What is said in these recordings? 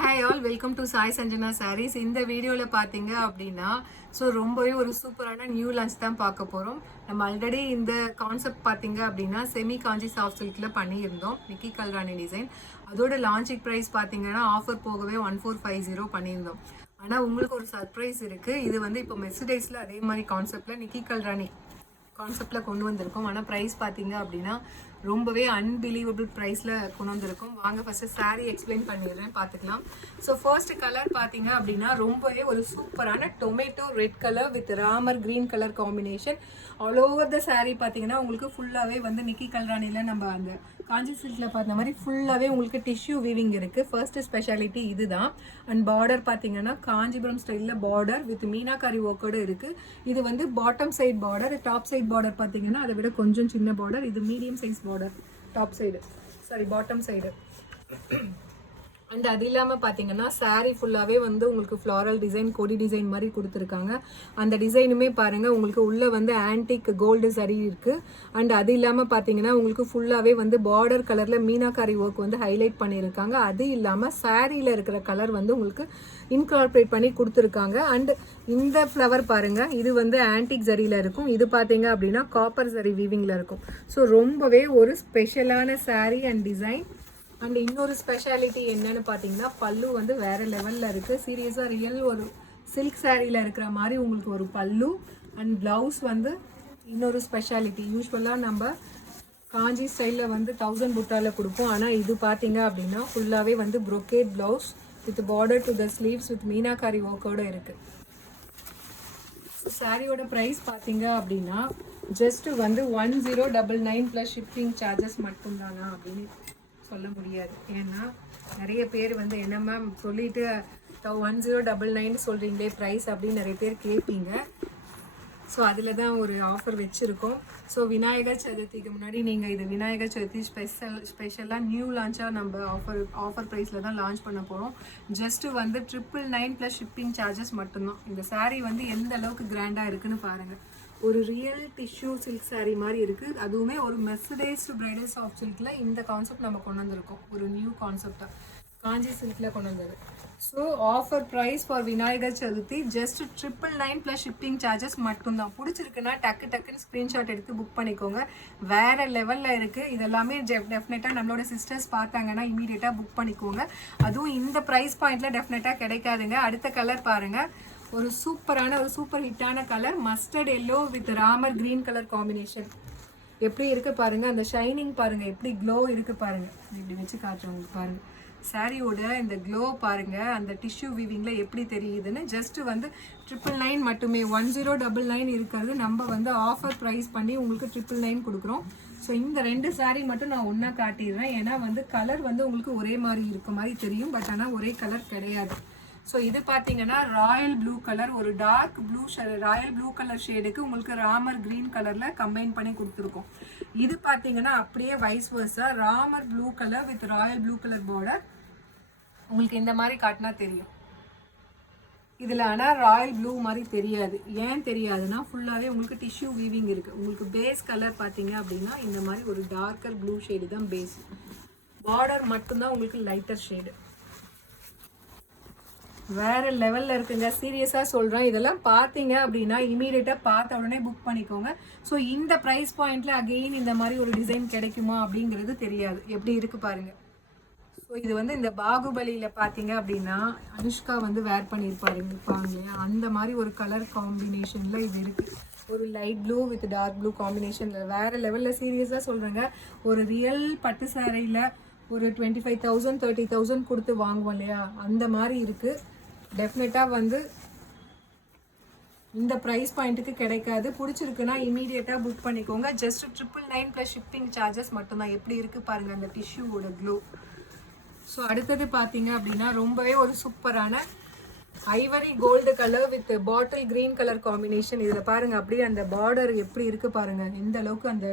Hi all, welcome to Sai Sanjana Sarees. இந்த வீடியோவில் பார்த்தீங்க அப்படின்னா ரொம்பவே ஒரு சூப்பரான நியூ லான்ச் தான் பார்க்க போகிறோம். நம்ம ஆல்ரெடி இந்த கான்செப்ட் பார்த்தீங்க அப்படின்னா செமி காஞ்சி சாஃப்ட் சில்கில் பண்ணியிருந்தோம், நிக்கி கல்ராணி டிசைன். அதோட லான்ச்சிங் ப்ரைஸ் பார்த்தீங்கன்னா ஆஃபர் போகவே 1450 பண்ணியிருந்தோம். ஆனால் உங்களுக்கு ஒரு சர்ப்ரைஸ் இருக்குது. இது வந்து இப்போ மெர்சிடைஸில் அதே மாதிரி கான்செப்டில் நிக்கி கல்ராணி கான்செப்டில் கொண்டு வந்திருக்கோம். ஆனால் ப்ரைஸ் பார்த்தீங்க அப்படின்னா ரொம்பவே அன்பிலீவபிள் ப்ரைஸில் கொண்டு வந்திருக்கோம். வாங்க ஃபஸ்ட்டு சாரீ எக்ஸ்பிளைன் பண்ணிடுறேன், பார்த்துக்கலாம். ஸோ ஃபர்ஸ்ட் கலர் பார்த்தீங்க அப்படின்னா ரொம்பவே ஒரு சூப்பரான tomato red colour with Ramar green colour combination. All over the sari பார்த்தீங்கன்னா உங்களுக்கு ஃபுல்லாகவே வந்து நிக்கி கல்ராணியில் நம்ம அந்த காஞ்சி சில்கில் பார்த்த மாதிரி ஃபுல்லாகவே உங்களுக்கு டிஷ்யூ வீவிங் இருக்குது. ஃபர்ஸ்ட் ஸ்பெஷாலிட்டி இதுதான். அண்ட் பார்டர் பார்த்தீங்கன்னா காஞ்சிபுரம் ஸ்டைலில் பார்டர் வித் மீனாக்காரி ஒர்க்கோடு இருக்குது. இது வந்து bottom side border. Top side border பார்த்தீங்கன்னா அதை விட கொஞ்சம் சின்ன பார்டர். இது medium size border top side, sorry bottom side. And அது இல்லாமல் பார்த்தீங்கன்னா சாரீ ஃபுல்லாகவே வந்து உங்களுக்கு ஃப்ளாரல் டிசைன், கொடி டிசைன் மாதிரி கொடுத்துருக்காங்க. அந்த டிசைனுமே பாருங்கள் உங்களுக்கு உள்ளே வந்து ஆன்டிக் கோல்டு சரி இருக்குது. அண்ட் அது இல்லாமல் பார்த்தீங்கன்னா உங்களுக்கு ஃபுல்லாகவே வந்து பார்டர் கலரில் மீனாக்காரி ஒர்க் வந்து ஹைலைட் பண்ணியிருக்காங்க. அது இல்லாமல் சாரியில் இருக்கிற கலர் வந்து உங்களுக்கு இன்கார்பரேட் பண்ணி கொடுத்துருக்காங்க. அண்ட் இந்த ஃப்ளவர் பாருங்கள், இது வந்து ஆன்டிக் சரியில் இருக்கும். இது பார்த்தீங்க அப்படின்னா காப்பர் சரி வீவிங்கில் இருக்கும். ஸோ ரொம்பவே ஒரு ஸ்பெஷலான சாரீ அண்ட் டிசைன். அண்ட் இன்னொரு ஸ்பெஷாலிட்டி என்னன்னு பார்த்தீங்கன்னா பல்லு வந்து வேறு லெவலில் இருக்குது. சீரியஸாக ரியல் ஒரு சில்க் சாரியில் இருக்கிற மாதிரி உங்களுக்கு ஒரு பல்லு. அண்ட் ப்ளவுஸ் வந்து இன்னொரு ஸ்பெஷாலிட்டி. யூஸ்வலாக நம்ம காஞ்சி ஸ்டைலில் வந்து 1000 புட்டாவில் கொடுப்போம். ஆனால் இது பார்த்தீங்க அப்படின்னா ஃபுல்லாகவே வந்து brocade blouse with border to the sleeves with meenakari ஒர்க்கோடு இருக்குது. சாரியோட ப்ரைஸ் பார்த்தீங்க அப்படின்னா ஜஸ்ட்டு வந்து 1099 ப்ளஸ் ஷிப்பிங் சார்ஜஸ் மட்டும்தானா அப்படின்னு சொல்ல முடியாது. ஏன்னா நிறைய பேர் வந்து என்ன மேம் சொல்லிட்டு 1099 சொல்கிறீங்களே ப்ரைஸ் அப்படின்னு நிறைய பேர் கேட்பீங்க. ஸோ அதில் தான் ஒரு ஆஃபர் வச்சுருக்கோம். ஸோ விநாயகர் சதுர்த்திக்கு முன்னாடி நீங்கள் இது விநாயகர் சதுர்த்தி ஸ்பெஷலாக நியூ லான்ச்சாக நம்ம ஆஃபர் ப்ரைஸில் தான் லான்ச் பண்ண போகிறோம். ஜஸ்ட்டு வந்து 999 ப்ளஸ் ஷிப்பிங் சார்ஜஸ் மட்டும்தான். இந்த சாரீ வந்து எந்த அளவுக்கு கிராண்டாக இருக்குதுன்னு பாருங்கள். ஒரு ரியல் டிஷ்யூ சில்க் சாரீ மாதிரி இருக்குது. அதுவுமே ஒரு மெர்சிடைஸ்டு பிரைடல் சாஃப்ட் சில்கில் இந்த கான்செப்ட் நம்ம கொண்டு வந்திருக்கோம். ஒரு நியூ கான்செப்டாக காஞ்சி சில்கில் கொண்டு வந்தது. So offer price for Vinayagar Chaturthi just 999 plus shipping charges மட்டும்தான். பிடிச்சிருக்குன்னா டக்குன்னு ஸ்க்ரீன்ஷாட் எடுத்து புக் பண்ணிக்கோங்க. வேறு லெவலில் இருக்குது. இதெல்லாமே டெஃபினட்டாக நம்மளோட சிஸ்டர்ஸ் பார்த்தாங்கன்னா இமீடியட்டாக புக் பண்ணிக்கோங்க. அதுவும் இந்த ப்ரைஸ் பாயிண்டில் டெஃபினட்டாக கிடைக்காதுங்க. அடுத்த கலர் பாருங்கள், ஒரு சூப்பரான ஒரு சூப்பர் ஹிட்டான colour mustard yellow with Ramar green colour combination. எப்படி இருக்குது பாருங்கள். அந்த ஷைனிங் பாருங்கள், எப்படி க்ளோ இருக்குது பாருங்கள். இப்படி வச்சு காட்டுறவங்களுக்கு பாருங்கள். சாரியோட இந்த க்ளோ பாருங்கள், அந்த டிஷ்யூ வீவிங்கில் எப்படி தெரியுதுன்னு. ஜஸ்ட்டு வந்து 999 மட்டுமே. 1099 இருக்கிறது நம்ம வந்து ஆஃபர் ப்ரைஸ் பண்ணி உங்களுக்கு 999 கொடுக்குறோம். ஸோ இந்த 2 சாரீ மட்டும் நான் ஒன்றா காட்டிடுறேன். ஏன்னா வந்து கலர் வந்து உங்களுக்கு ஒரே மாதிரி இருக்க மாதிரி தெரியும், பட் ஆனால் ஒரே கலர் கிடையாது. ஸோ இது பார்த்தீங்கன்னா ராயல் ப்ளூ கலர், ஒரு dark blue royal blue colour ஷேடுக்கு உங்களுக்கு ராமர் க்ரீன் கலரில் கம்பைன் பண்ணி கொடுத்துருக்கோம். இது பார்த்தீங்கன்னா அப்படியே wise வர்ஸா Ramar blue colour with Royal blue colour border. உங்களுக்கு இந்த மாதிரி காட்டினா தெரியும். இதில் ஆனால் ராயல் ப்ளூ மாதிரி தெரியாது. ஏன் தெரியாதுன்னா ஃபுல்லாகவே உங்களுக்கு டிஷ்யூ வீவிங் இருக்குது. உங்களுக்கு பேஸ் கலர் பார்த்தீங்க அப்படின்னா இந்த மாதிரி ஒரு டார்க்கர் ப்ளூ ஷேடு தான் பேஸ். பார்டர் மட்டும்தான் உங்களுக்கு லைட்டர் ஷேடு. வேறு லெவலில் இருக்குங்க. சீரியஸாக சொல்கிறேன். இதெல்லாம் பார்த்தீங்க அப்படின்னா இமீடியட்டாக பார்த்த உடனே புக் பண்ணிக்கோங்க. ஸோ இந்த ப்ரைஸ் பாயிண்டில் அகெயின் இந்த மாதிரி ஒரு டிசைன் கிடைக்குமா அப்படிங்கிறது தெரியாது. எப்படி இருக்குது பாருங்கள். ஸோ இது வந்து இந்த பாகுபலியில் பார்த்தீங்க அப்படின்னா அனுஷ்கா வந்து வேர் பண்ணியிருப்பாங்க இல்லையா, அந்த மாதிரி ஒரு கலர் காம்பினேஷனில் இது இருக்குது. ஒரு light blue with dark blue காம்பினேஷனில் வேறு லெவலில். சீரியஸாக சொல்கிறேங்க, ஒரு ரியல் பட்டு சாரியில் ஒரு 25,000 30,000 கொடுத்து வாங்குவோம் இல்லையா, அந்த மாதிரி இருக்குது. டெஃபினட்டாக வந்து இந்த ப்ரைஸ் பாயிண்ட்டுக்கு கிடைக்காது. பிடிச்சிருக்குன்னா இமீடியட்டாக புக் பண்ணிக்கோங்க. ஜஸ்ட் 999 ப்ளஸ் ஷிப்பிங் சார்ஜஸ் மட்டும்தான். எப்படி இருக்குது பாருங்கள் அந்த டிஷ்யூவோட க்ளோ. ஸோ அடுத்தது பார்த்தீங்க அப்படின்னா ரொம்பவே ஒரு சூப்பரான ivory gold colour with bottle green colour combination. இதில் பாருங்கள் அப்படியே அந்த பார்டர் எப்படி இருக்குது பாருங்கள். எந்த அளவுக்கு அந்த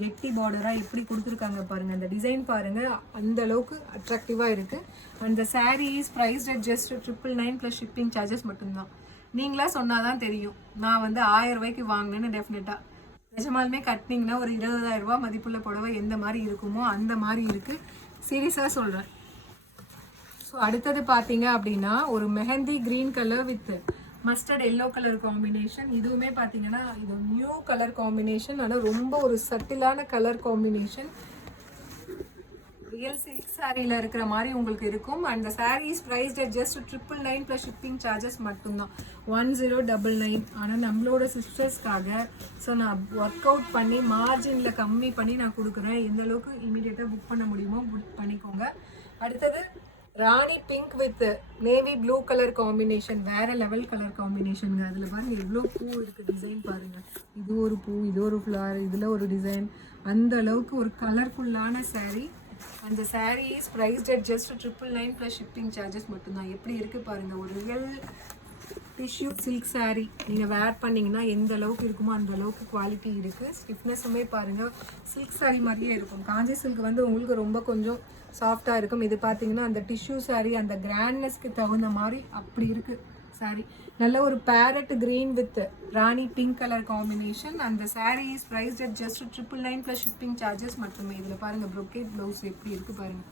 கெட்டி பார்டராக எப்படி கொடுத்துருக்காங்க பாருங்கள். அந்த டிசைன் பாருங்கள், அந்த அளவுக்கு அட்ராக்டிவாக இருக்குது. அந்த sari is priced at just 999 plus shipping charges மட்டும்தான். நீங்களாக சொன்னால் தான் தெரியும். நான் வந்து 1000 ரூபாய்க்கு வாங்கினேன்னு. டெஃபினட்டாக நிஜமாலுமே கட்டினீங்கன்னா ஒரு 20,000 ரூபா மதிப்புள்ள புடவை எந்த மாதிரி இருக்குமோ அந்த மாதிரி இருக்குது. சீரியஸாக சொல்கிறேன். ஸோ அடுத்தது பார்த்தீங்க அப்படின்னா ஒரு mehndi green colour with mustard yellow colour combination. இதுவுமே பார்த்தீங்கன்னா இது நியூ கலர் காம்பினேஷன், ஆனால் ரொம்ப ஒரு சட்டிலான கலர் காம்பினேஷன். ரியல் சில்க் சாரியில் இருக்கிற மாதிரி உங்களுக்கு இருக்கும். And the sari is priced at just 999 plus shipping charges மட்டும்தான், 1099. ஆனால் நம்மளோட சிஸ்டர்ஸ்க்காக ஸோ நான் ஒர்க் அவுட் பண்ணி மார்ஜினில் கம்மி பண்ணி நான் கொடுக்குறேன். எந்த அளவுக்கு இமீடியட்டாக புக் பண்ண முடியுமோ புக் பண்ணிக்கோங்க. அடுத்தது rani pink with navy blue colour combination, வேறு லெவல் கலர் காம்பினேஷனுங்க. அதில் பாருங்கள் எவ்வளோ பூ இருக்குது, டிசைன் பாருங்கள். இது ஒரு பூ, இது ஒரு ஃப்ளவர், இதில் ஒரு டிசைன், அந்த அளவுக்கு ஒரு கலர்ஃபுல்லான சாரீ. அந்த sari is priced at just 999 plus shipping charges மட்டும்தான். எப்படி இருக்குது பாருங்கள், ஒரு ரியல் டிஷ்யூ சில்க் சாரீ. நீங்கள் வேர் பண்ணிங்கன்னா எந்த அளவுக்கு இருக்குமோ அந்த அளவுக்கு குவாலிட்டி இருக்குது. ஸ்டிஃப்னஸுமே பாருங்கள் சில்க் சாரீ மாதிரியே இருக்கும். காஞ்சி சில்க் வந்து உங்களுக்கு ரொம்ப கொஞ்சம் சாஃப்டாக இருக்கும். இது பார்த்தீங்கன்னா அந்த டிஷ்யூ சாரீ அந்த கிராண்ட்னஸ்க்கு தகுந்த மாதிரி அப்படி இருக்குது சாரீ. நல்ல ஒரு parrot green with rani pink colour combination. அந்த sari is priced at just 999 plus shipping charges மட்டுமே. இதில் பாருங்கள் ப்ரொக்கேட் ப்ளவுஸ் எப்படி இருக்குது பாருங்கள்.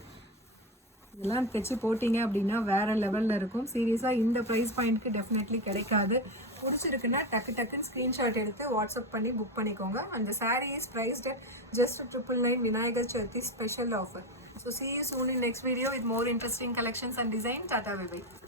இதெல்லாம் தைச்சி போட்டிங்க அப்படின்னா வேறு லெவலில் இருக்கும். சீரியஸாக இந்த ப்ரைஸ் பாயிண்ட்க்கு டெஃபினெட்லி கிடைக்காது. பிடிச்சிருக்குன்னா டக்குன்னு ஸ்க்ரீன்ஷாட் எடுத்து வாட்ஸ்அப் பண்ணி புக் பண்ணிக்கோங்க. அந்த sari is priced at just 999 Vinayagar Chaturthi special offer. So see you soon in next video with more interesting collections and design. Tata, bye bye.